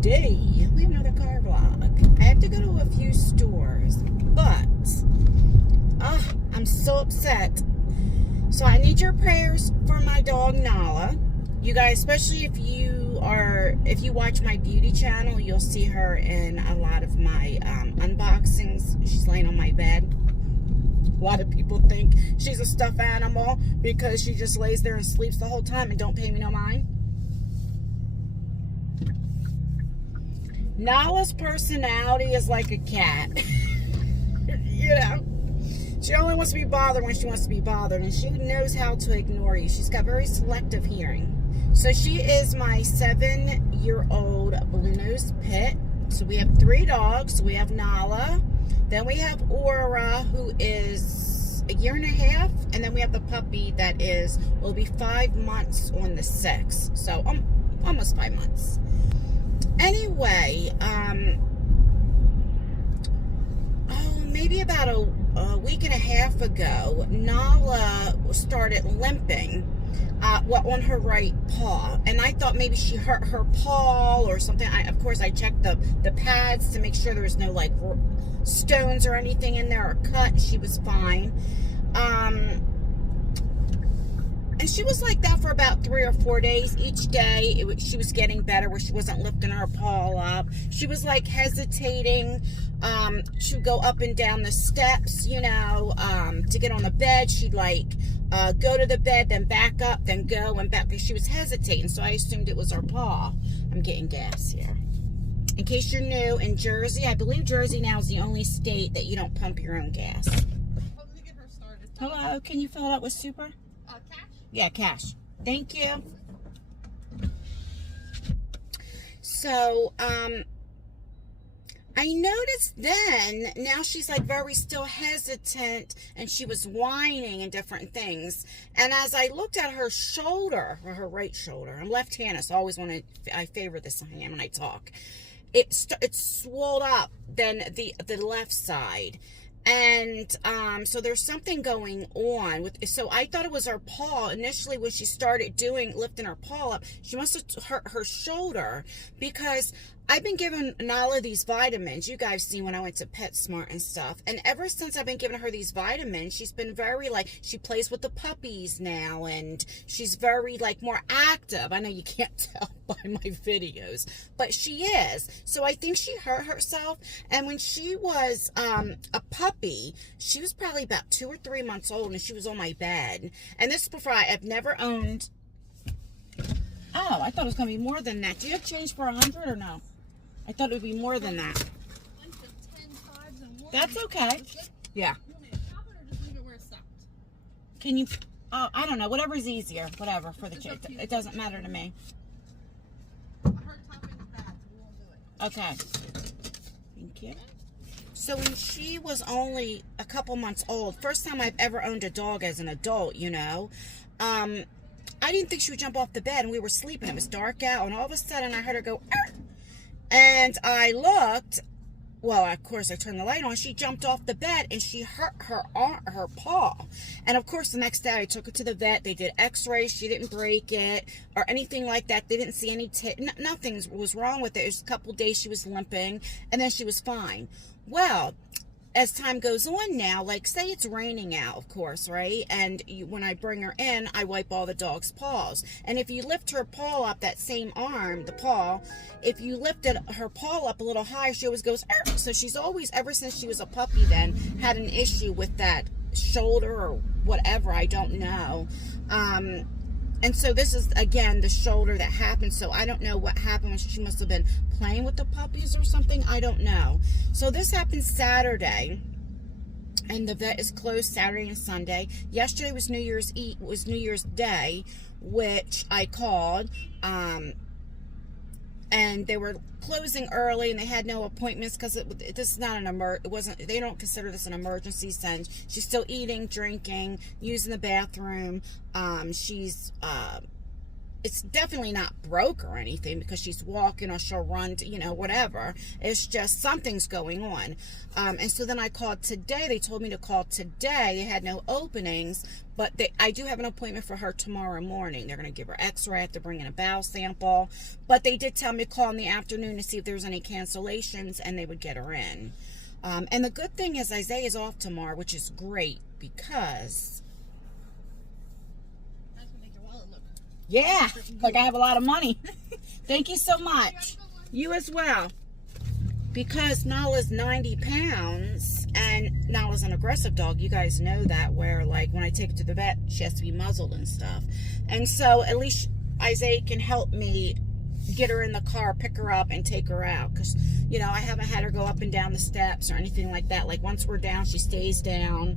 today we have another car vlog. I have to go to a few stores, but I'm so upset. So I need your prayers for my dog Nala. You guys, especially if you watch my beauty channel, you'll see her in a lot of my unboxings. She's laying on my bed. A lot of people think she's a stuffed animal because she just lays there and sleeps the whole time and don't pay me no mind. Nala's personality is like a cat. You know, she only wants to be bothered when she wants to be bothered, and she knows how to ignore you. She's got very selective hearing. So she is my 7-year-old blue-nosed pit. So we have 3 dogs. We have Nala. Then we have Aura, who is a 1.5 years. And then we have the puppy that will be 5 months on the 6th. So almost 5 months. Anyway, maybe about a week and a half ago, Nala started limping on her right paw, and I thought maybe she hurt her paw or something. Of course, I checked the pads to make sure there was no like stones or anything in there or cut. She was fine. And she was like that for about 3 or 4 days. Each day, she was getting better where she wasn't lifting her paw up. She was like hesitating to go up and down the steps, you know, to get on the bed. She'd like go to the bed, then back up, then go and back. She was hesitating, so I assumed it was her paw. I'm getting gas here. In case you're new, in Jersey, I believe Jersey now is the only state that you don't pump your own gas. Well, let me get her started. Hello, can you fill it up with super? Cash? Yeah, cash. Thank you. So, I noticed then, now she's like very still hesitant, and she was whining and different things. And as I looked at her shoulder, or her right shoulder, I'm left-handed, so I favor this hand when I talk. It swelled up then the left side. And so there's something going on with. So I thought it was her paw initially when she started lifting her paw up. She must have hurt her shoulder, because I've been giving Nala these vitamins. You guys seen when I went to PetSmart and stuff. And ever since I've been giving her these vitamins, she's been very she plays with the puppies now, and she's very more active. I know you can't tell by my videos, but she is. So I think she hurt herself. And when she was a puppy, she was probably about 2 or 3 months old, and she was on my bed. And this is before I've never owned. Oh, I thought it was going to be more than that. Do you have change for 100 or no? I thought it would be more than that. That's okay. Yeah. You want me to chop it or just leave it where it's sucked? Can you? I don't know. Whatever's easier. Whatever for the chick. It doesn't matter to me. Her topping is bad, so we won't do it. Okay. Thank you. So when she was only a couple months old, first time I've ever owned a dog as an adult, you know, I didn't think she would jump off the bed, and we were sleeping. It was dark out, and all of a sudden I heard her go, "Arr!" And I looked. Well, of course, I turned the light on. She jumped off the bed, and she hurt her paw. And, of course, the next day I took her to the vet. They did x-rays. She didn't break it or anything like that. They didn't see any nothing was wrong with it. It was a couple days she was limping, and then she was fine. Well, as time goes on now, say it's raining out, of course, right? And when I bring her in, I wipe all the dog's paws. And if you lift her paw up, that same arm, the paw, if you lifted her paw up a little higher, she always goes, "Arr!" So she's always, ever since she was a puppy then, had an issue with that shoulder or whatever, I don't know. And so this is, again, the shoulder that happened. So I don't know what happened. She must have been playing with the puppies or something. I don't know. So this happened Saturday, and the vet is closed Saturday and Sunday. Yesterday was New Year's Day, which I called. And they were closing early, and they had no appointments because this is not an they don't consider this an emergency since she's still eating, drinking, using the bathroom. She's it's definitely not broke or anything because she's walking or she'll run, whatever. It's just something's going on. And so then I called today. They told me to call today. They had no openings, but I do have an appointment for her tomorrow morning. They're going to give her x-ray. I have to bring in a bowel sample. But they did tell me to call in the afternoon to see if there was any cancellations, and they would get her in. And the good thing is Isaiah's off tomorrow, which is great because... yeah, like I have a lot of money. Thank you so much. You as well. Because Nala's 90 pounds, and Nala's an aggressive dog. You guys know that, where like when I take her to the vet, she has to be muzzled and stuff. And so at least Isaiah can help me get her in the car, pick her up, and take her out. Because, I haven't had her go up and down the steps or anything like that. Like once we're down, she stays down.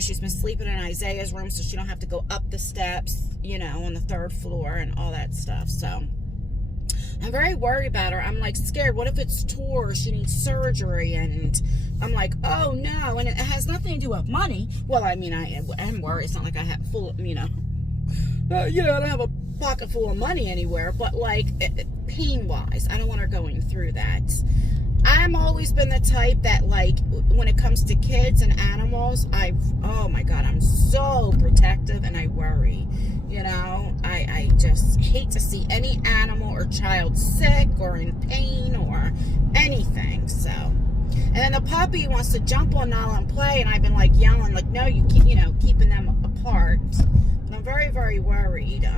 She's been sleeping in Isaiah's room so she don't have to go up the steps, on the 3rd floor and all that stuff. So I'm very worried about her. I'm like scared. What if it's tore? She needs surgery. And I'm like, oh no. And it has nothing to do with money. Well, I mean, I am worried. It's not like I have full, I don't have a pocket full of money anywhere. But like pain-wise, I don't want her going through that. I've always been the type that, like, when it comes to kids and animals, oh my God, I'm so protective and I worry. I just hate to see any animal or child sick or in pain or anything. So, and then the puppy wants to jump on Nala and play, and I've been like yelling, like, no, you keep, keeping them apart. But I'm very, very worried.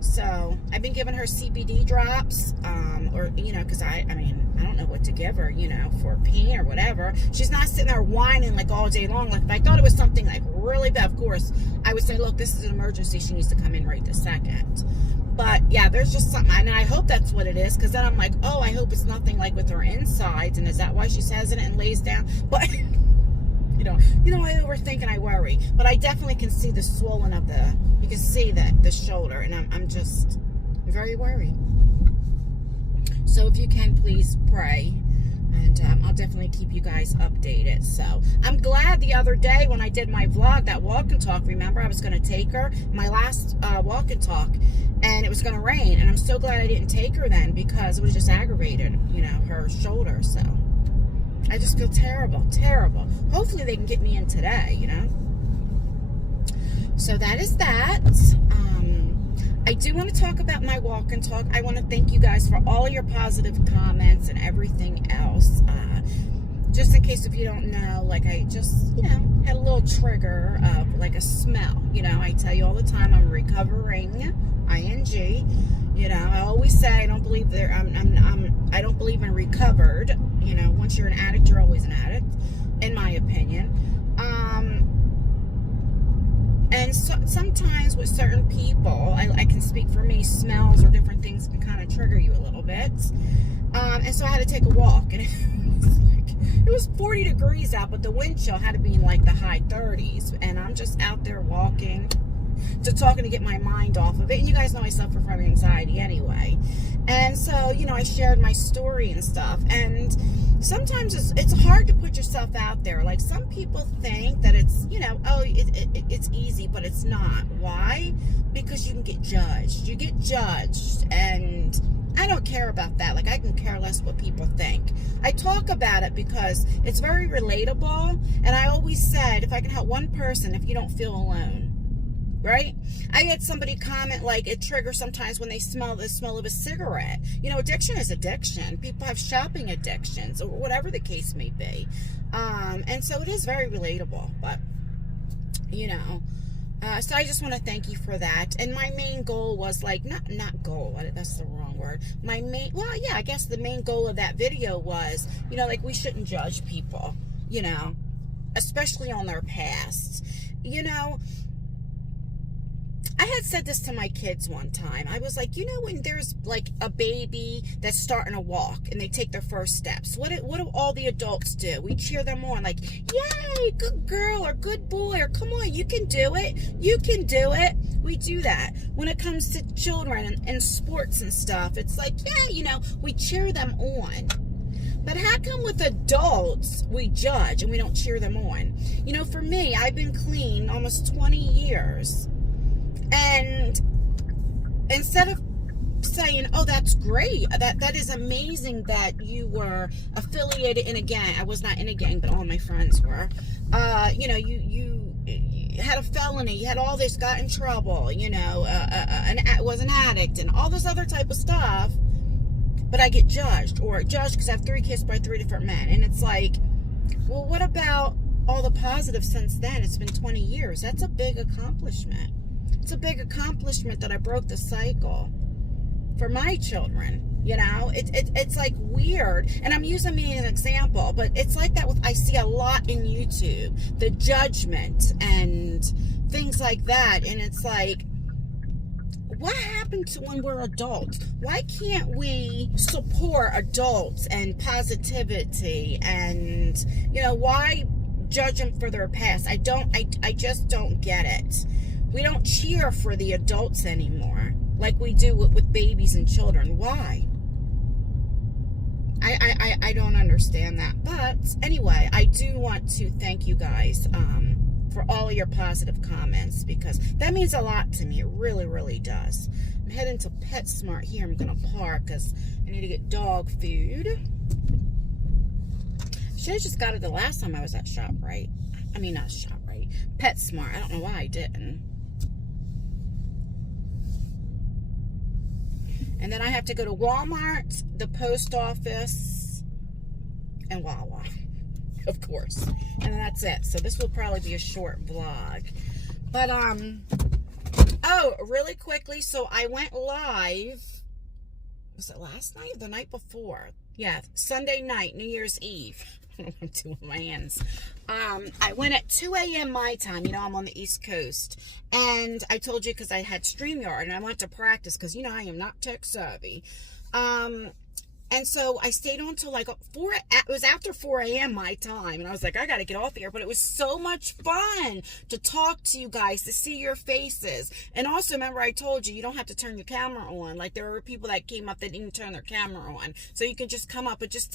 So I've been giving her CBD drops, because I don't know what to give her, for pain or whatever. She's not sitting there whining like all day long. Like if I thought it was something like really bad, of course, I would say, look, this is an emergency. She needs to come in right this second. But yeah, there's just something, and I hope that's what it is, because then I'm like, oh, I hope it's nothing like with her insides, and is that why she's hesitant and lays down? But I overthink and I worry. But I definitely can see the swollen of you can see the shoulder, and I'm just very worried. So if you can, please pray, and I'll definitely keep you guys updated. So I'm glad the other day when I did my vlog, that walk and talk, remember I was going to take her, my last walk and talk, and it was going to rain, and I'm so glad I didn't take her then, because it would have just aggravated, her shoulder. So I just feel terrible, terrible. Hopefully they can get me in today, So that is that. I do want to talk about my walk and talk. I want to thank you guys for all your positive comments and everything else. Just in case if you don't know, like I just, had a little trigger of like a smell. I tell you all the time I'm recovering, ing. I always say I don't believe I don't believe in recovered. Once you're an addict, you're always an addict, in my opinion. And so, sometimes with certain people, I can speak for me, smells or different things can kind of trigger you a little bit. And so I had to take a walk, and it was 40 degrees out, but the wind chill had to be in like the high 30s. And I'm just out there walking to get my mind off of it. And you guys know I suffer from anxiety anyway. And so, I shared my story and stuff. And sometimes it's hard to put yourself out there. Like some people think that it's, it's easy, but it's not. Why? Because you can get judged. You get judged, and I don't care about that. Like I can care less what people think. I talk about it because it's very relatable. And I always said, if I can help one person, if you don't feel alone. Right? I had somebody comment like it triggers sometimes when they smell the smell of a cigarette. Addiction is addiction. People have shopping addictions or whatever the case may be. And so it is very relatable. But, so I just want to thank you for that. And my main goal was like, not goal, that's the wrong word. I guess the main goal of that video was, like we shouldn't judge people, especially on their past. I had said this to my kids one time. I was like, when there's like a baby that's starting to walk and they take their first steps, what do all the adults do? We cheer them on like, yay, good girl or good boy, or come on, you can do it. You can do it. We do that. When it comes to children and sports and stuff, it's like, yeah, we cheer them on. But how come with adults we judge and we don't cheer them on? For me, I've been clean almost 20 years. instead of saying, oh, that's great, that is amazing that you were affiliated in a gang. I was not in a gang, but all my friends were. You know, you had a felony, you had all this, got in trouble, you know, was an addict and all this other type of stuff, but I get judged because I have 3 kids by 3 different men. And it's like, well, what about all the positives since then? It's been 20 years. That's a big accomplishment. It's a big accomplishment that I broke the cycle for my children. You know, it's like weird, and I'm using me as an example, but it's like that with, I see a lot in YouTube, the judgment and things like that, and it's like, what happened to when we're adults? Why can't we support adults and positivity, and, you know, why judge them for their past? I just don't get it. We don't cheer for the adults anymore like we do with babies and children. Why? I don't understand that. But anyway, I do want to thank you guys for all of your positive comments, because that means a lot to me. It really, really does. I'm heading to PetSmart here. I'm going to park because I need to get dog food. Should have just got it the last time I was at ShopRite. I mean, not ShopRite. PetSmart. I don't know why I didn't. And then I have to go to Walmart, the post office, and Wawa, of course. And then that's it. So this will probably be a short vlog. But, oh, really quickly. So I went live, was it last night or the night before? Yeah, Sunday night, New Year's Eve. I don't know what I'm doing with my hands. I went at 2 a.m. my time. You know, I'm on the East Coast. And I told you because I had StreamYard and I went to practice because, you know, I am not tech savvy. And so I stayed on till like it was after 4 a.m. my time. And I was like, I got to get off here. But it was so much fun to talk to you guys, to see your faces. And also, remember I told you, you don't have to turn your camera on. Like, there were people that came up that didn't turn their camera on. So you can just come up and just,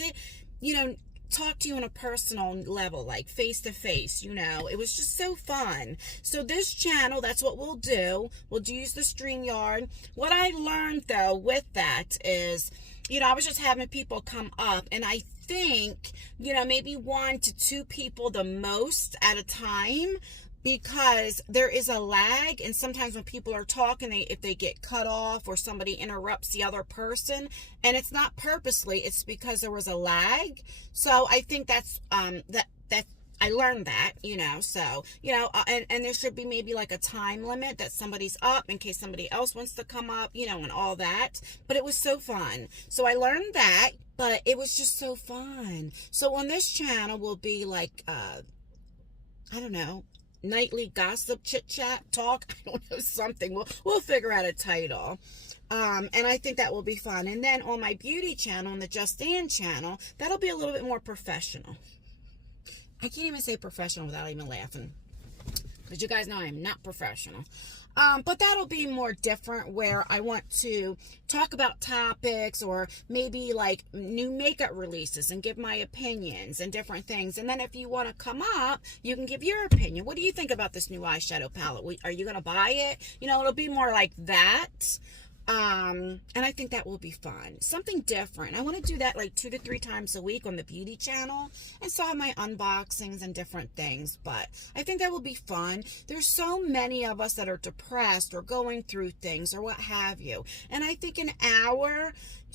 you know, talk to you on a personal level, like face to face. You know, it was just so fun. So this channel, that's what we'll do. We'll use the StreamYard. What I learned though with that is, you know, I was just having people come up, and I think, you know, maybe 1 to 2 people the most at a time, because there is a lag, and sometimes when people are talking, if they get cut off or somebody interrupts the other person, and it's not purposely, it's because there was a lag. So I think that's that I learned that, you know. So, you know, and there should be maybe like a time limit that somebody's up in case somebody else wants to come up, you know, and all that. But it was so fun. So I learned that, but it was just so fun. So on this channel will be like, I don't know, nightly gossip, chit chat, talk. I don't know, something. We'll figure out a title. And I think that will be fun. And then on my beauty channel, on the Justine channel, that'll be a little bit more professional. I can't even say professional without even laughing, because you guys know I am not professional. But that'll be more different, where I want to talk about topics, or maybe like new makeup releases and give my opinions and different things. And then if you want to come up, you can give your opinion. What do you think about this new eyeshadow palette? Are you going to buy it? You know, it'll be more like that. And I think that will be fun. Something different. I want to do that like 2 to 3 times a week on the beauty channel, and so have my unboxings and different things. But I think that will be fun. There's so many of us that are depressed or going through things or what have you. And I think an hour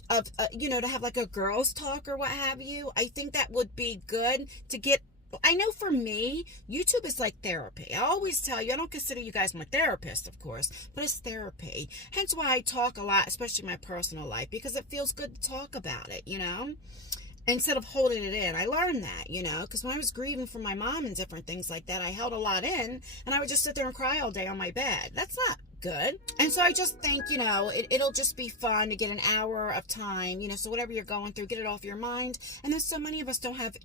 of, you know, to have like a girls talk or what have you, I think that would be good to get. I know for me, YouTube is like therapy. I always tell you, I don't consider you guys my therapist, of course, but it's therapy. Hence why I talk a lot, especially my personal life, because it feels good to talk about it, you know, instead of holding it in. I learned that, you know, because when I was grieving for my mom and different things like that, I held a lot in, and I would just sit there and cry all day on my bed. That's not good. And so I just think, you know, it'll just be fun to get an hour of time, you know, so whatever you're going through, get it off your mind. And then so many of us don't have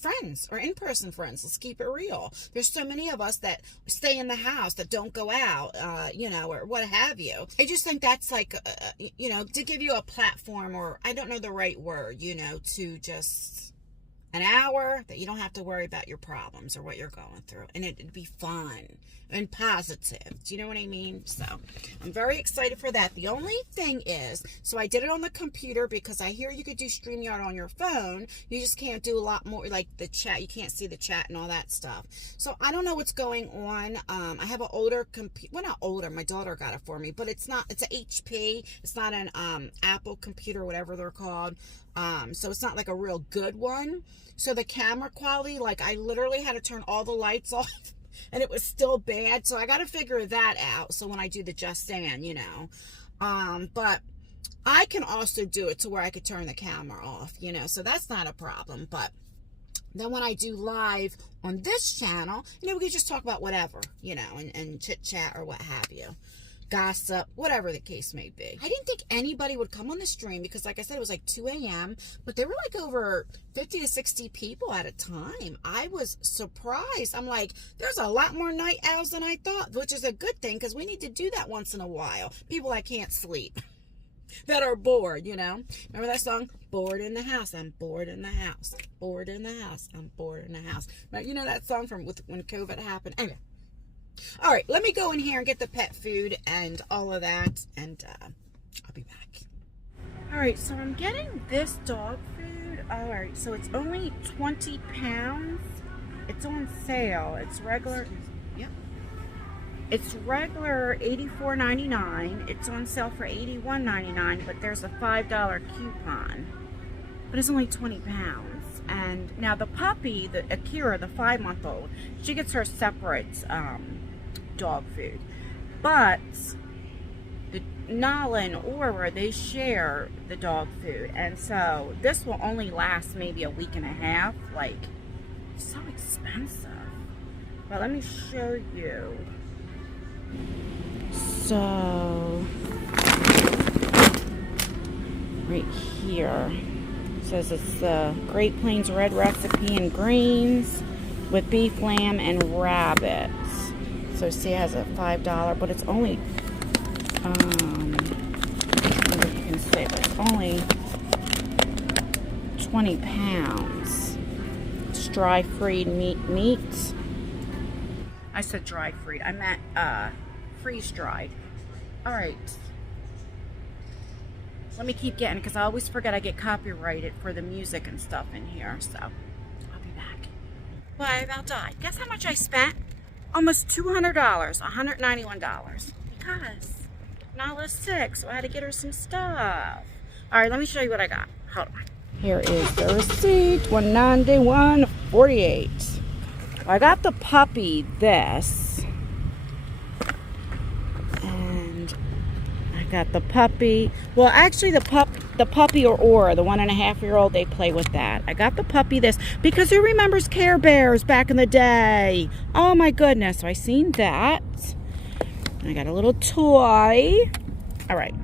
friends or in-person friends. Let's keep it real. There's so many of us that stay in the house, that don't go out, you know, or what have you. I just think that's like, you know, to give you a platform, or I don't know the right word, you know, to just an hour that you don't have to worry about your problems or what you're going through. And it'd be fun. and positive. Do you know what I mean? So I'm very excited for that. The only thing is, so I did it on the computer because I hear you could do StreamYard on your phone. You just can't do a lot more, like the chat. You can't see the chat and all that stuff. So I don't know what's going on. I have an older computer. Well, not older. My daughter got it for me, but it's not. It's a HP. It's not an Apple computer, whatever they're called. So it's not like a real good one. So the camera quality, like I literally had to turn all the lights off. And it was still bad, so I got to figure that out. So when I do the Just Stand, you know, but I can also do it to where I could turn the camera off, you know, so that's not a problem. But then when I do live on this channel, you know, we could just talk about whatever, you know, and chit chat or what have you. Gossip, whatever the case may be. I didn't think anybody would come on the stream because, like I said, it was like 2 a.m. But there were like over 50 to 60 people at a time. I was surprised. I'm like, there's a lot more night owls than I thought, which is a good thing because we need to do that once in a while. People that can't sleep, that are bored, you know. Remember that song? Bored in the house. I'm bored in the house. Bored in the house. I'm bored in the house. Now, you know that song from when COVID happened? Anyway. All right, let me go in here and get the pet food and all of that, and I'll be back. All right, so I'm getting this dog food. All right, so it's only 20 pounds. It's on sale. It's regular. Yep. It's regular $84.99. It's on sale for $81.99, but there's a $5 coupon. But it's only 20 pounds. And now the puppy, the Akira, the 5-month-old, she gets her separate dog food. But the Nala and Aura, they share the dog food. And so this will only last maybe a week and a half. Like, it's so expensive. But let me show you. So, right here. Says it's the Great Plains Red recipe and greens with beef, lamb, and rabbits. So see, it has a $5, but it's only, I don't know if you can say, but it's only 20 pounds. It's dry-freed meat. I said dry-freed. I meant freeze-dried. All right. Let me keep getting, because I always forget I get copyrighted for the music and stuff in here. So, I'll be back. Well, I about died. Guess how much I spent? Almost $200, $191. Because Nala's sick, so I had to get her some stuff. All right, let me show you what I got. Hold on. Here is the receipt, $191.48. I got the puppy this. And I got the puppy. Well, actually, the puppy or Aura, the 1.5-year-old, they play with that. I got the puppy this because who remembers Care Bears back in the day? Oh my goodness! So I seen that. I got a little toy. All right.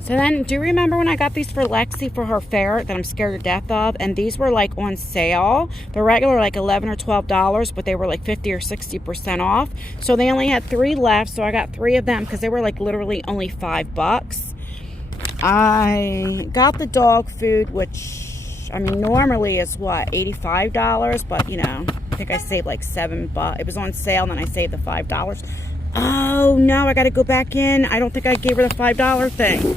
So then, do you remember when I got these for Lexi for her ferret that I'm scared to death of? And these were like on sale. The regular like $11 or $12, but they were like 50 or 60% off. So they only had 3 left. So I got 3 of them because they were like literally only $5. I got the dog food, which I mean normally is what, $85, but you know, I think I saved like $7. It was on sale, and then I saved the $5. Oh no, I got to go back in. I don't think I gave her the $5 thing.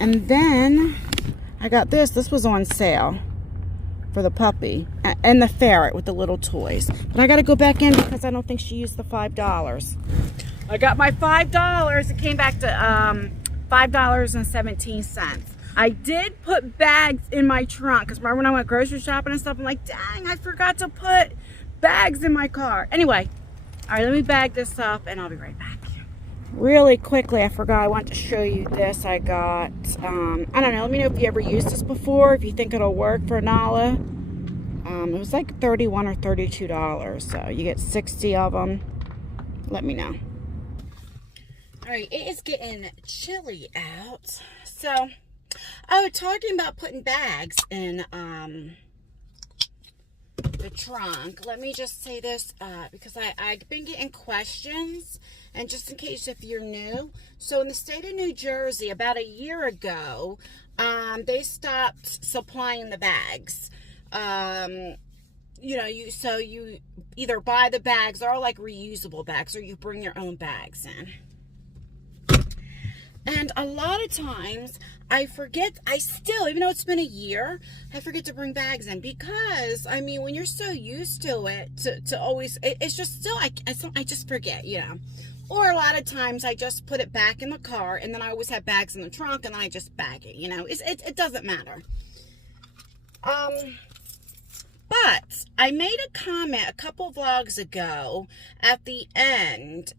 And then I got this. This was on sale for the puppy and the ferret with the little toys. But I got to go back in because I don't think she used the $5. I got my $5. It came back to $5.17. I did put bags in my trunk because remember when I went grocery shopping and stuff, I'm like, dang, I forgot to put bags in my car. Anyway, all right, let me bag this up and I'll be right back. Really quickly, I forgot I wanted to show you this. I got, I don't know, let me know if you ever used this before, if you think it'll work for Nala. It was like $31 or $32, so you get 60 of them. Let me know. All right, it is getting chilly out. So, I was talking about putting bags in the trunk. Let me just say this because I've been getting questions, and just in case if you're new. So, in the state of New Jersey, about a year ago, they stopped supplying the bags. you either buy the bags, they're all like reusable bags, or you bring your own bags in. And a lot of times I forget, even though it's been a year, I forget to bring bags in because, I mean, when you're so used to it, to always, it's just still, I just forget, Or a lot of times I just put it back in the car, and then I always have bags in the trunk, and then I just bag it, it doesn't matter. But I made a comment a couple vlogs ago at the end,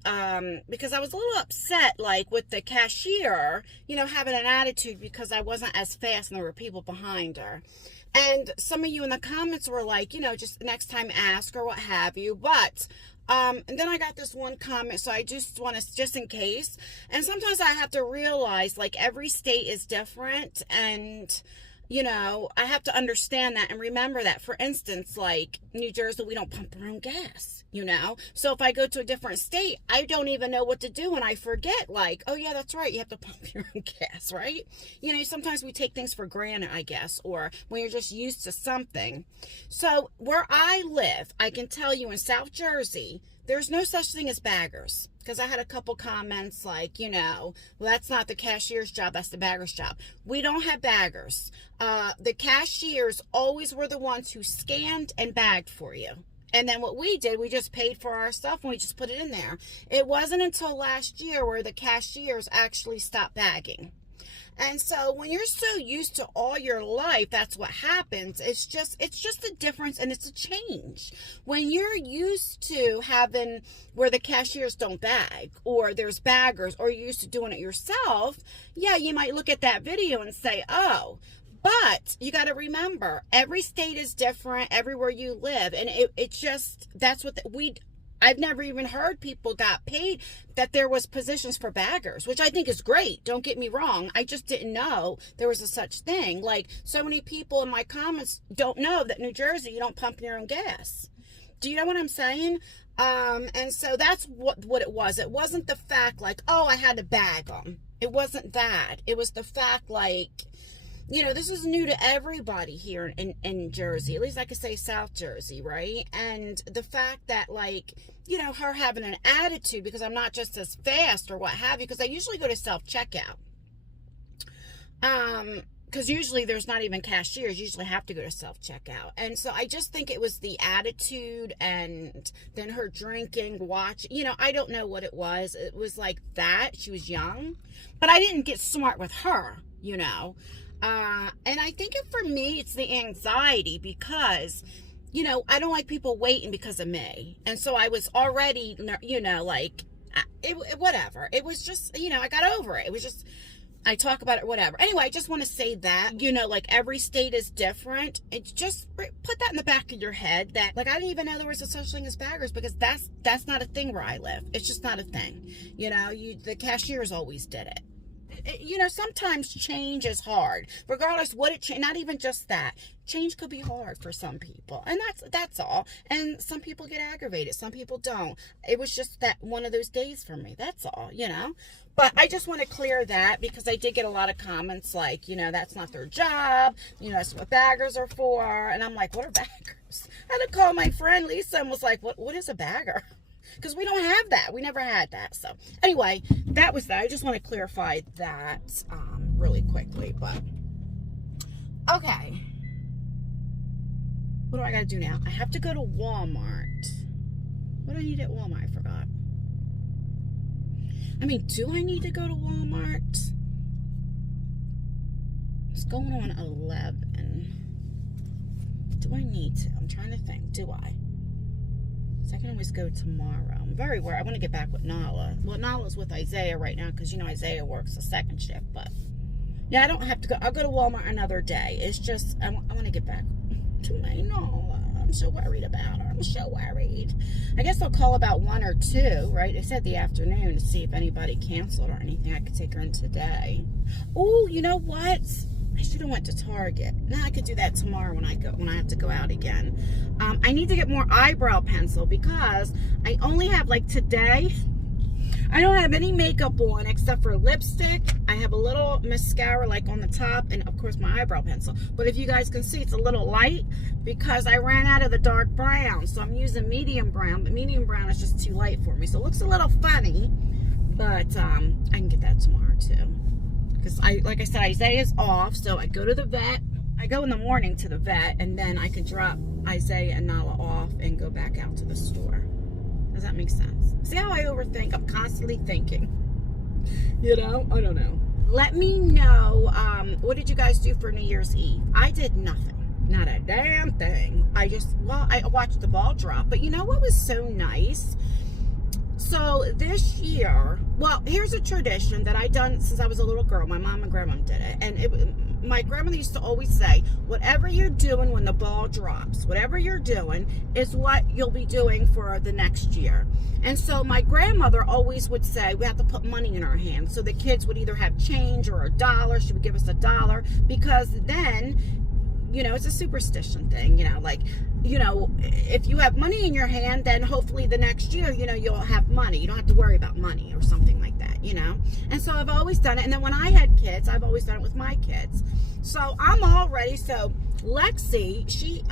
because I was a little upset, like, with the cashier, having an attitude because I wasn't as fast and there were people behind her. And some of you in the comments were like, just next time ask or what have you. But, and then I got this one comment, so I just want to, just in case. And sometimes I have to realize, like, every state is different, and I have to understand that and remember that. For instance, like New Jersey, we don't pump our own gas, So if I go to a different state, I don't even know what to do, and I forget, like, oh yeah, that's right, you have to pump your own gas, right? Sometimes we take things for granted, I guess, or when you're just used to something. So where I live, I can tell you in South Jersey, there's no such thing as baggers. Because I had a couple comments like, well, that's not the cashier's job, that's the bagger's job. We don't have baggers. The cashiers always were the ones who scanned and bagged for you. And then what we did, we just paid for our stuff and we just put it in there. It wasn't until last year where the cashiers actually stopped bagging. And so when you're so used to all your life, that's what happens. It's just a difference, and it's a change. When you're used to having where the cashiers don't bag, or there's baggers, or you're used to doing it yourself, yeah, you might look at that video and say, oh. But you got to remember, every state is different, everywhere you live, and it's just, that's what I've never even heard people got paid that there was positions for baggers, which I think is great. Don't get me wrong. I just didn't know there was a such thing. Like, so many people in my comments don't know that New Jersey, you don't pump your own gas. Do you know what I'm saying? And so that's what it was. It wasn't the fact like, oh, I had to bag them. It wasn't that. It was the fact like, this is new to everybody here in Jersey. At least I could say South Jersey, right? And the fact that, like, her having an attitude because I'm not just as fast or what have you, because I usually go to self-checkout. Because usually there's not even cashiers. You usually have to go to self-checkout. And so I just think it was the attitude, and then her drinking, watching. I don't know what it was. It was like that. She was young. But I didn't get smart with her, and I think for me, it's the anxiety because, I don't like people waiting because of me. And so I was already, like, whatever. It was just, I got over it. It was just, I talk about it, whatever. Anyway, I just want to say that, like, every state is different. It's just, put that in the back of your head that, like, I didn't even know there was a such thing as baggers because that's not a thing where I live. It's just not a thing. The cashiers always did it. Sometimes change is hard, regardless what not even just that. Change could be hard for some people, and that's all. And some people get aggravated, some people don't. It was just that one of those days for me, that's all, But I just want to clear that because I did get a lot of comments like, that's not their job, that's what baggers are for. And I'm like, what are baggers? I had to call my friend Lisa and was like, what is a bagger? Because we don't have that. We never had that. So anyway, that was that. I just want to clarify that really quickly. But okay. What do I got to do now? I have to go to Walmart. What do I need at Walmart? I forgot. I mean, do I need to go to Walmart? It's going on 11. Do I need to? I'm trying to think. Do I? So I can always go tomorrow. I'm very worried. I want to get back with Nala. Well, Nala's with Isaiah right now because, Isaiah works a second shift. But, yeah, I don't have to go. I'll go to Walmart another day. It's just, I want to get back to my Nala. I'm so worried about her. I'm so worried. I guess I'll call about 1 or 2, right? They said the afternoon to see if anybody canceled or anything. I could take her in today. Oh, you know what? I should have went to Target. Now I could do that tomorrow when I have to go out again. I need to get more eyebrow pencil because I only have, like, today, I don't have any makeup on except for lipstick. I have a little mascara like on the top, and of course my eyebrow pencil. But if you guys can see, it's a little light because I ran out of the dark brown. So I'm using medium brown, but medium brown is just too light for me. So it looks a little funny, but I can get that tomorrow too. Because like I said, Isaiah's off, so I go to the vet. I go in the morning to the vet, and then I can drop Isaiah and Nala off and go back out to the store. Does that make sense? See how I overthink? I'm constantly thinking. You know? I don't know. Let me know, what did you guys do for New Year's Eve? I did nothing. Not a damn thing. I watched the ball drop. But you know what was so nice? So this year, well, here's a tradition that I done since I was a little girl. My mom and grandma did it. And my grandmother used to always say, whatever you're doing when the ball drops, whatever you're doing is what you'll be doing for the next year. And so my grandmother always would say, we have to put money in our hands. So the kids would either have change or $1. She would give us $1 because then, you know, it's a superstition thing, you know, like, you know, if you have money in your hand, then hopefully the next year, you know, you'll have money. You don't have to worry about money or something like that, you know. And so I've always done it. And then when I had kids, I've always done it with my kids. So I'm all ready. So Lexi, she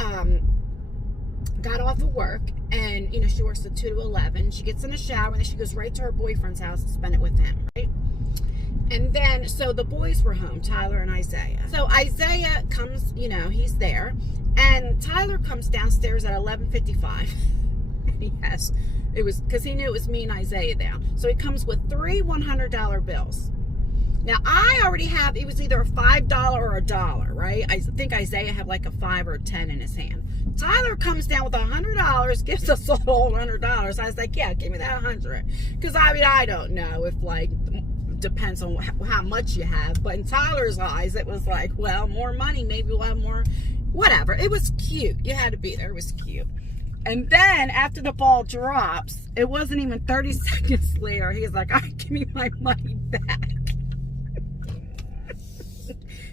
got off of work, and, you know, she works at 2 to 11. She gets in the shower, and then she goes right to her boyfriend's house to spend it with him, right? And then, so the boys were home, Tyler and Isaiah. So Isaiah comes, you know, he's there. And Tyler comes downstairs at 11:55. And he has, it was, because he knew it was me and Isaiah there. So he comes with 3 $100 bills. Now, I already have, it was either a $5 or $1, right? I think Isaiah had like a 5 or a 10 in his hand. Tyler comes down with $100, gives us all $100. I was like, yeah, give me that 100. Because, I mean, I don't know if, like, depends on how much you have. But in Tyler's eyes, it was like, well, more money, maybe we'll have more, whatever. It was cute. You had to be there. It was cute. And then after the ball drops, it wasn't even 30 seconds later, he's like, all right, give me my money back.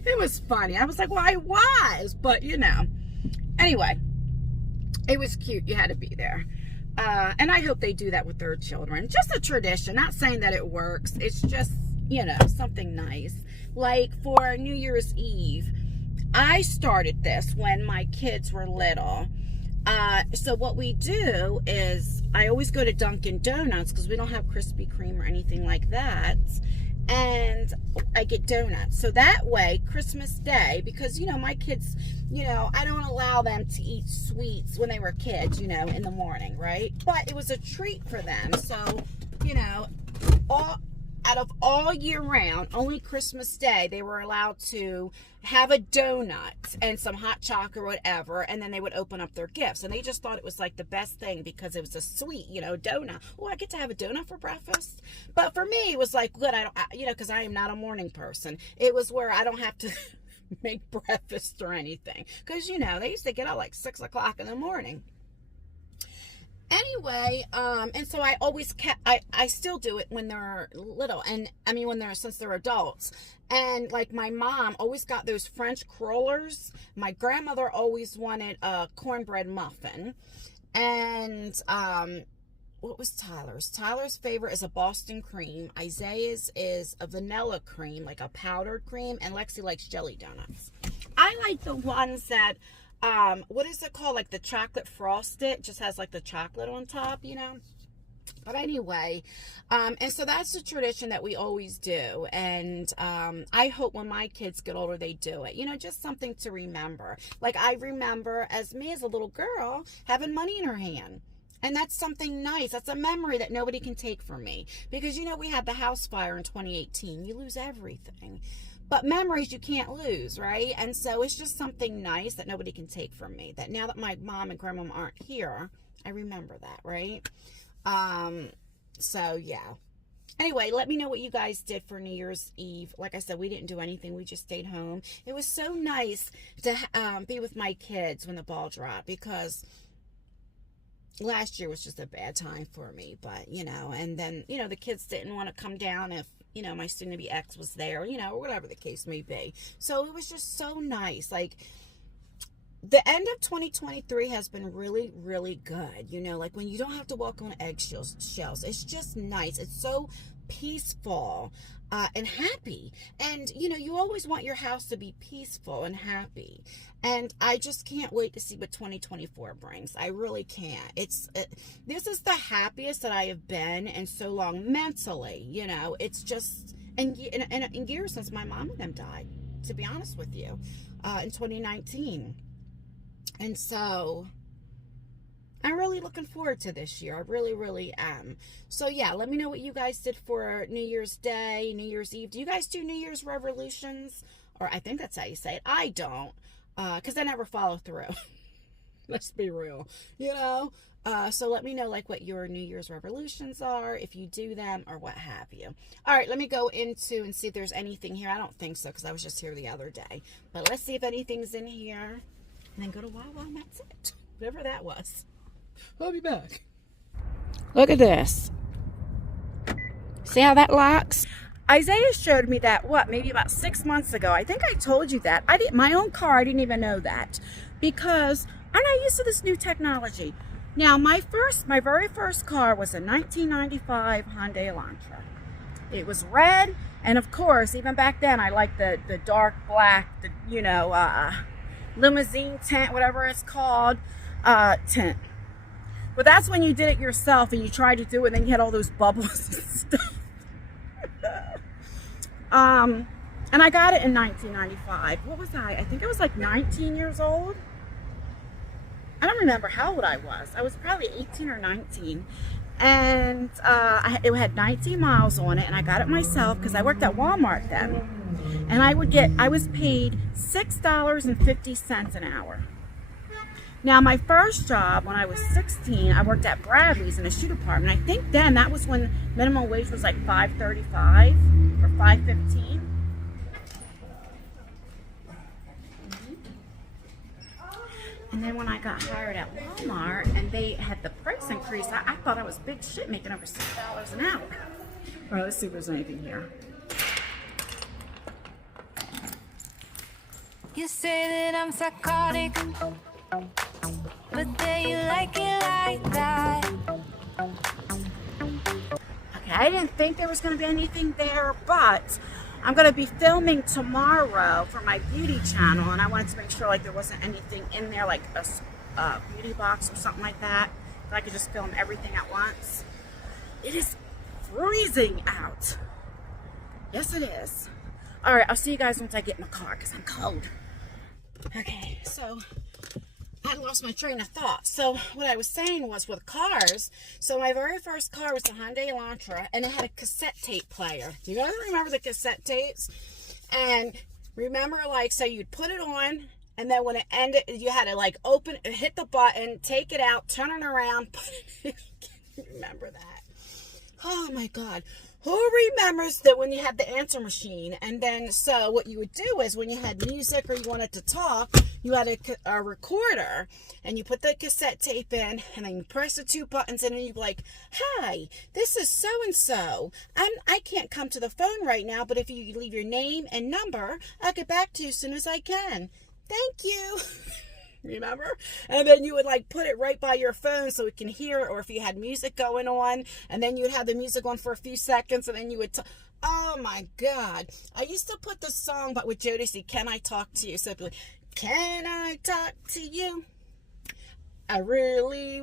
It was funny. I was like, well, I was, but you know. Anyway, it was cute. You had to be there. And I hope they do that with their children. Just a tradition. Not saying that it works. It's just, you know, something nice. Like for New Year's Eve, I started this when my kids were little. So what we do is I always go to Dunkin' Donuts because we don't have Krispy Kreme or anything like that. And I get donuts. So that way, Christmas Day, because, you know, my kids, you know, I don't allow them to eat sweets when they were kids, you know, in the morning, right? But it was a treat for them. So, you know, out of all year round, only Christmas Day, they were allowed to have a donut and some hot chocolate or whatever, and then they would open up their gifts. And they just thought it was like the best thing because it was a sweet, you know, donut. Oh, I get to have a donut for breakfast. But for me, it was like, good, you know, because I am not a morning person. It was where I don't have to make breakfast or anything. Because, you know, they used to get up like 6 o'clock in the morning. Anyway, and so I always I still do it when they're little, and I mean since they're adults. And like my mom always got those French crullers. My grandmother always wanted a cornbread muffin. And what was Tyler's? Tyler's favorite is a Boston cream. Isaiah's is a vanilla cream, like a powdered cream, and Lexi likes jelly donuts. I like the ones that what is it called? Like the chocolate frosted, just has like the chocolate on top, you know? But anyway, and so that's the tradition that we always do. And I hope when my kids get older, they do it. You know, just something to remember. Like I remember as a little girl having money in her hand. And that's something nice. That's a memory that nobody can take from me. Because, you know, we had the house fire in 2018. You lose everything. But memories you can't lose, right? And so it's just something nice that nobody can take from me. That now that my mom and grandma aren't here, I remember that, right? So, yeah. Anyway, let me know what you guys did for New Year's Eve. Like I said, we didn't do anything. We just stayed home. It was so nice to be with my kids when the ball dropped because last year was just a bad time for me. But, you know, and then, you know, the kids didn't want to come down if, you know, my soon-to-be ex was there, you know, or whatever the case may be. So it was just so nice. Like, the end of 2023 has been really, really good. You know, like when you don't have to walk on eggshells, it's just nice. It's so peaceful and happy. And, you know, you always want your house to be peaceful and happy. And I just can't wait to see what 2024 brings. I really can't. This is the happiest that I have been in so long mentally. You know, it's just, in years since my mom and them died, to be honest with you, in 2019. And so I'm really looking forward to this year. I really, really am. So yeah, let me know what you guys did for New Year's Day, New Year's Eve. Do you guys do New Year's resolutions? Or I think that's how you say it. I don't, because I never follow through. Let's be real, you know? So let me know like what your New Year's resolutions are, if you do them or what have you. All right, let me go into and see if there's anything here. I don't think so because I was just here the other day. But let's see if anything's in here. And then go to Wawa and that's it. Whatever that was. I'll be back. Look at this. See how that locks? Isaiah showed me that, maybe about 6 months ago. I think I told you that. My own car, I didn't even know that. Because I'm not used to this new technology. Now, my very first car was a 1995 Hyundai Elantra. It was red, and of course, even back then, I liked the dark black, limousine tint, whatever it's called, tint. But that's when you did it yourself and you tried to do it and then you had all those bubbles and stuff. And I got it in 1995. What was I? I think I was like 19 years old. I don't remember how old I was. I was probably 18 or 19. And it had 19 miles on it, and I got it myself because I worked at Walmart then. And I was paid $6.50 an hour. Now, my first job when I was 16, I worked at Bradley's in a shoe department. I think then that was when minimum wage was like $5.35 or $5.15. And then when I got hired at Walmart and they had the price increase, I thought I was big shit making over $6 an hour. All right, let's see if there's anything here. You say that I'm psychotic, but then you like it like that. Okay, I didn't think there was going to be anything there, but I'm going to be filming tomorrow for my beauty channel, and I wanted to make sure like there wasn't anything in there, like a beauty box or something like that, so I could just film everything at once. It is freezing out. Yes, it is. All right, I'll see you guys once I get in the car because I'm cold. Okay, so I lost my train of thought. So what I was saying was with cars, so my very first car was a Hyundai Elantra, and it had a cassette tape player. Do you guys remember the cassette tapes? And remember, like, so you'd put it on, and then when it ended, you had to like hit the button, take it out, turn it around, put it in. Remember that? Oh my God. Who remembers that when you had the answer machine, and then so what you would do is when you had music or you wanted to talk, you had a recorder, and you put the cassette tape in, and then you press the two buttons, and then you'd be like, "Hi, this is so and so. I can't come to the phone right now, but if you leave your name and number, I'll get back to you as soon as I can. Thank you." Remember? And then you would like put it right by your phone so it can hear it, or if you had music going on, and then you would have the music on for a few seconds, and then you would oh my God, I used to put the song but with Jodeci, "Can I Talk to You?" So it'd be like, "Can I talk to you? I really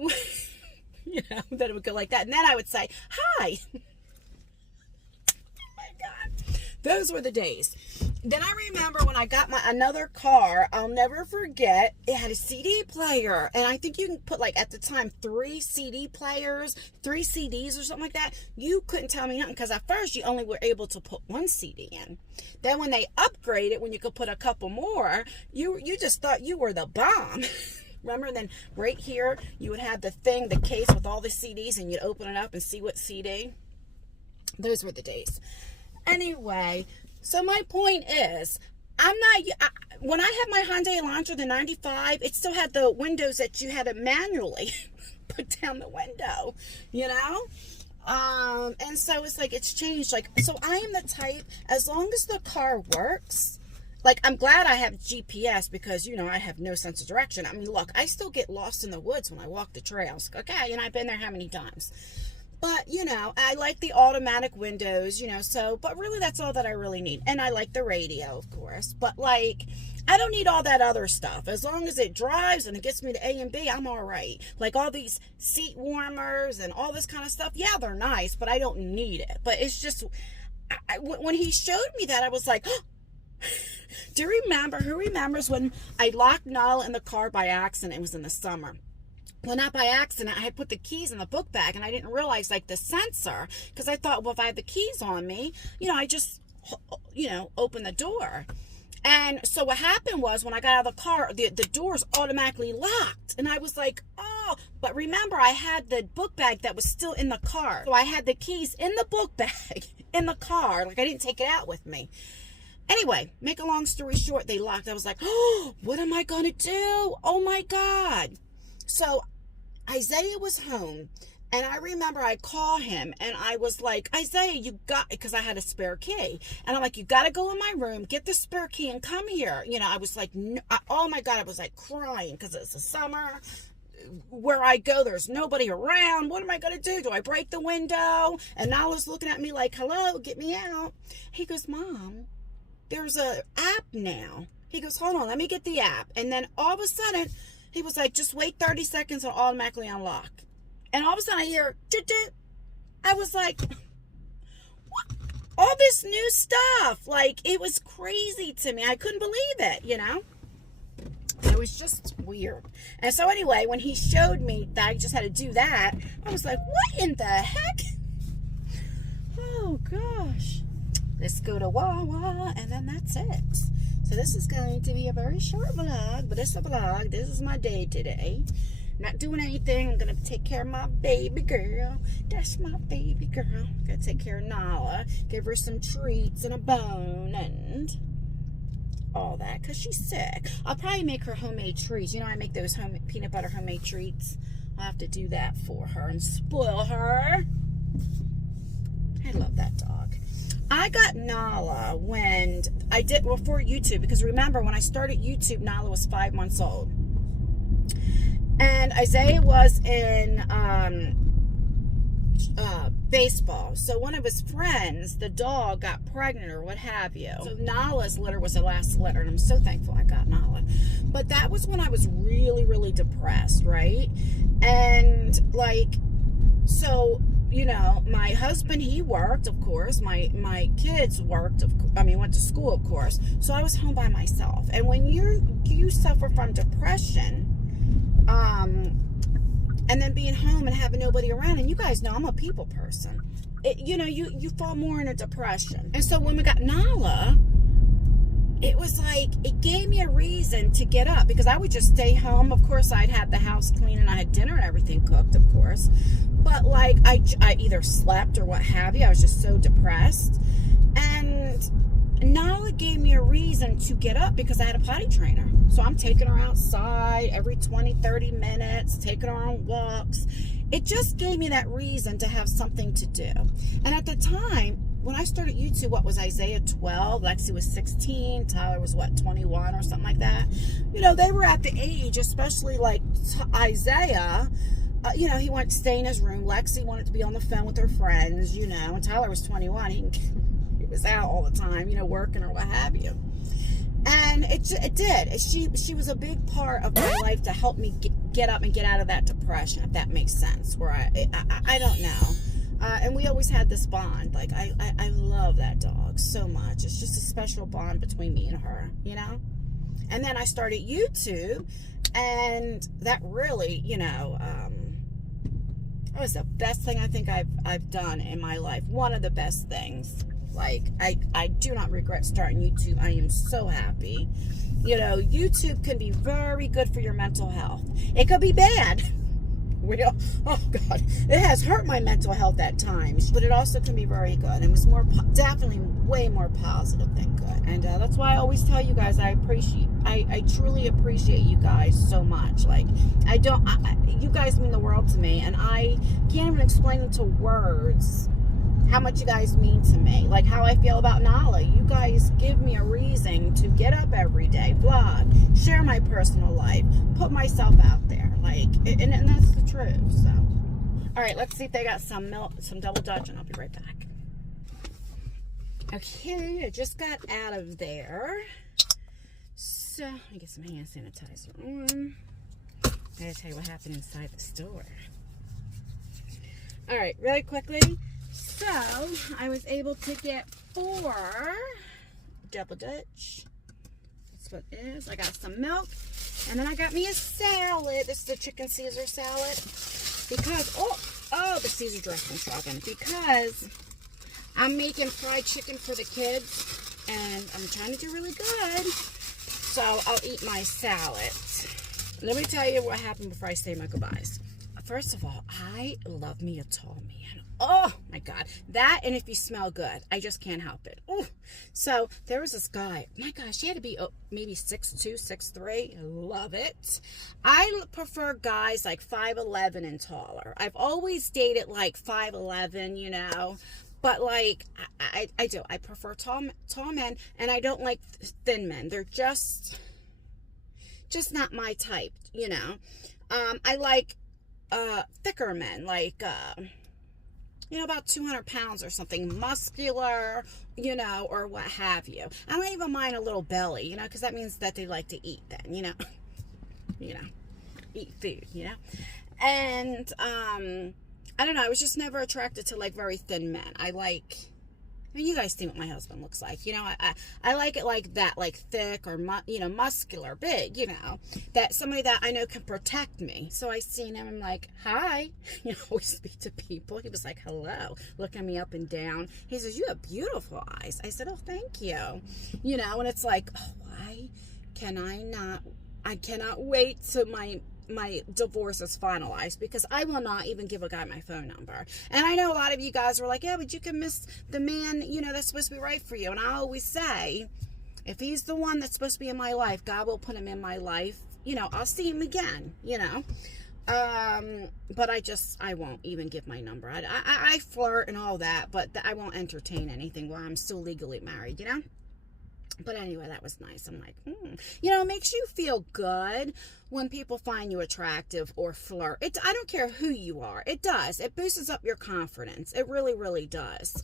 you know, then it would go like that, and then I would say, "Hi." Oh my God, those were the days. Then I remember when I got another car, I'll never forget, it had a CD player. And I think you can put, like, at the time, 3 CD players, 3 CDs or something like that. You couldn't tell me nothing because at first you only were able to put 1 CD in. Then when they upgraded, when you could put a couple more, you just thought you were the bomb. Remember? And then right here, you would have the case with all the CDs, and you'd open it up and see what CD. Those were the days. Anyway, so my point is, when I had my Hyundai Elantra, the 95, it still had the windows that you had to manually put down the window, you know? And so it's like, it's changed. Like, so I am the type, as long as the car works, Like, I'm glad I have GPS because, you know, I have no sense of direction. I mean, look, I still get lost in the woods when I walk the trails. Okay, and I've been there how many times? But, you know, I like the automatic windows, you know, so, but really that's all that I really need. And I like the radio, of course. But, like, I don't need all that other stuff. As long as it drives and it gets me to A and B, I'm all right. Like all these seat warmers and all this kind of stuff, yeah, they're nice, but I don't need it. But it's just, when he showed me that, I was like, oh. Do you remember, who remembers when I locked Nala in the car by accident? It was in the summer. Well, not by accident. I had put the keys in the book bag, and I didn't realize, like, the sensor, because I thought, well, if I have the keys on me, you know, I just, you know, open the door. And so what happened was when I got out of the car, the doors automatically locked. And I was like, oh, but remember, I had the book bag that was still in the car. So I had the keys in the book bag in the car. Like, I didn't take it out with me. Anyway, make a long story short, they locked. I was like, oh, what am I going to do? Oh, my God. So Isaiah was home. And I remember I called him and I was like, Isaiah, you got, because I had a spare key. And I'm like, you got to go in my room, get the spare key and come here. You know, I was like, oh my God, I was like crying because it's the summer. Where I go, there's nobody around. What am I going to do? Do I break the window? And Nala's looking at me like, hello, get me out. He goes, Mom, there's a app now. He goes, hold on, let me get the app. And then all of a sudden, he was like, just wait 30 seconds and automatically unlock. And all of a sudden I hear, I was like, what? All this new stuff. Like, it was crazy to me. I couldn't believe it, you know? It was just weird. And so anyway, when he showed me that I just had to do that, I was like, what in the heck? Oh, gosh. Let's go to Wawa, and then that's it. So this is going to be a very short vlog, but it's a vlog. This is my day today. Not doing anything. I'm going to take care of my baby girl. That's my baby girl. Got to take care of Nala. Give her some treats and a bone and all that because she's sick. I'll probably make her homemade treats. You know, I make those peanut butter homemade treats. I'll have to do that for her and spoil her. I love that dog. I got Nala when I did, well, for YouTube, because remember when I started YouTube, Nala was 5 months old. And Isaiah was in baseball. So one of his friends, the dog, got pregnant or what have you. So Nala's litter was the last litter, and I'm so thankful I got Nala. But that was when I was really, really depressed, right? And like, so, you know, my husband, he worked, of course. My kids worked, went to school, of course. So I was home by myself. And when you suffer from depression, and then being home and having nobody around, and you guys know I'm a people person, you fall more in a depression. And so when we got Nala, it was like, it gave me a reason to get up, because I would just stay home. Of course, I'd had the house clean and I had dinner and everything cooked, of course, but like I either slept or what have you. I was just so depressed. And Nala gave me a reason to get up because I had a potty trainer. So I'm taking her outside every 20, 30 minutes, taking her on walks. It just gave me that reason to have something to do. And at the time, when I started YouTube, what was Isaiah 12? Lexi was 16. Tyler was, 21 or something like that? You know, they were at the age, especially like Isaiah, he wanted to stay in his room. Lexi wanted to be on the phone with her friends, and Tyler was 21. He was out all the time, working or what have you. And it did. She was a big part of my life to help me get up and get out of that depression, if that makes sense. Where I don't know. And we always had this bond. Like, I love that dog so much. It's just a special bond between me and her, And then I started YouTube, and that really, it was the best thing I think I've done in my life. One of the best things. Like, I do not regret starting YouTube. I am so happy. YouTube can be very good for your mental health. It could be bad. Oh God, it has hurt my mental health at times, but it also can be very good. It was definitely way more positive than good. And that's why I always tell you guys, I truly appreciate you guys so much. Like, you guys mean the world to me, and I can't even explain it to words how much you guys mean to me. Like how I feel about Nala. You guys give me a reason to get up every day, vlog, share my personal life, put myself out there. Like, and that's the truth, so. All right, let's see if they got some milk, some double Dutch, and I'll be right back. Okay, I just got out of there. So, let me get some hand sanitizer on. I gotta tell you what happened inside the store. All right, really quickly. So, I was able to get 4 double Dutch. That's what it is. I got some milk. And then I got me a salad. This is the chicken Caesar salad. Because, oh, the Caesar dressing trucking. Because I'm making fried chicken for the kids. And I'm trying to do really good. So, I'll eat my salad. Let me tell you what happened before I say my goodbyes. First of all, I love me a tall man. Oh my God. That, and if you smell good, I just can't help it. Oh, so there was this guy. My gosh, he had to be maybe 6'2", 6'3". I love it. I prefer guys like 5'11" and taller. I've always dated like 5'11", you know. But like, I do. I prefer tall men, and I don't like thin men. They're just not my type, you know. I like thicker men, like you know, about 200 pounds or something, muscular, you know, or what have you. I don't even mind a little belly, you know, because that means that they like to eat then, you know. Eat food, you know. And I don't know, I was just never attracted to like very thin men. I mean, you guys see what my husband looks like, you know. I like it like that, like thick or you know, muscular, big, you know, that somebody that I know can protect me. So I seen him, I'm like, hi, you know, always speak to people. He was like, hello, looking me up and down. He says, you have beautiful eyes. I said, oh, thank you, you know. And it's like, oh, why can I cannot wait till my divorce is finalized, because I will not even give a guy my phone number. And I know a lot of you guys were like, yeah, but you can miss the man, you know, that's supposed to be right for you. And I always say, if he's the one that's supposed to be in my life, God will put him in my life. You know, I'll see him again, you know. But I won't even give my number. I flirt and all that, but I won't entertain anything while I'm still legally married, you know. But anyway, that was nice. I'm like, you know, it makes you feel good when people find you attractive or flirt. I don't care who you are. It does. It boosts up your confidence. It really, really does.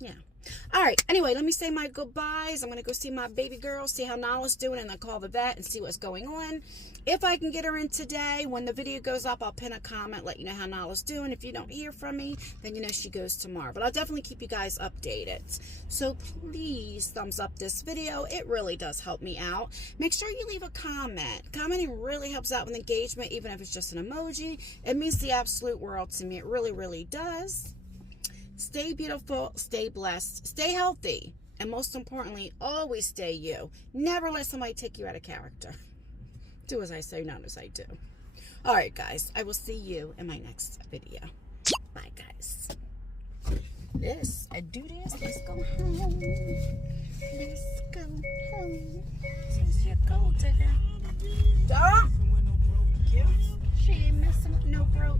Yeah. All right. Anyway, let me say my goodbyes. I'm going to go see my baby girl, see how Nala's doing, and then call the vet and see what's going on. If I can get her in today, when the video goes up, I'll pin a comment, let you know how Nala's doing. If you don't hear from me, then you know she goes tomorrow. But I'll definitely keep you guys updated. So please thumbs up this video. It really does help me out. Make sure you leave a comment. Commenting really helps out with engagement, even if it's just an emoji. It means the absolute world to me. It really, really does. Stay beautiful, stay blessed, stay healthy, and most importantly, always stay you. Never let somebody take you out of character. Do as I say, not as I do. All right, guys, I will see you in my next video. Bye, guys. I do this. Let's go home. Let's go home. Since you're gold digger. Don't. She ain't messing with no broke.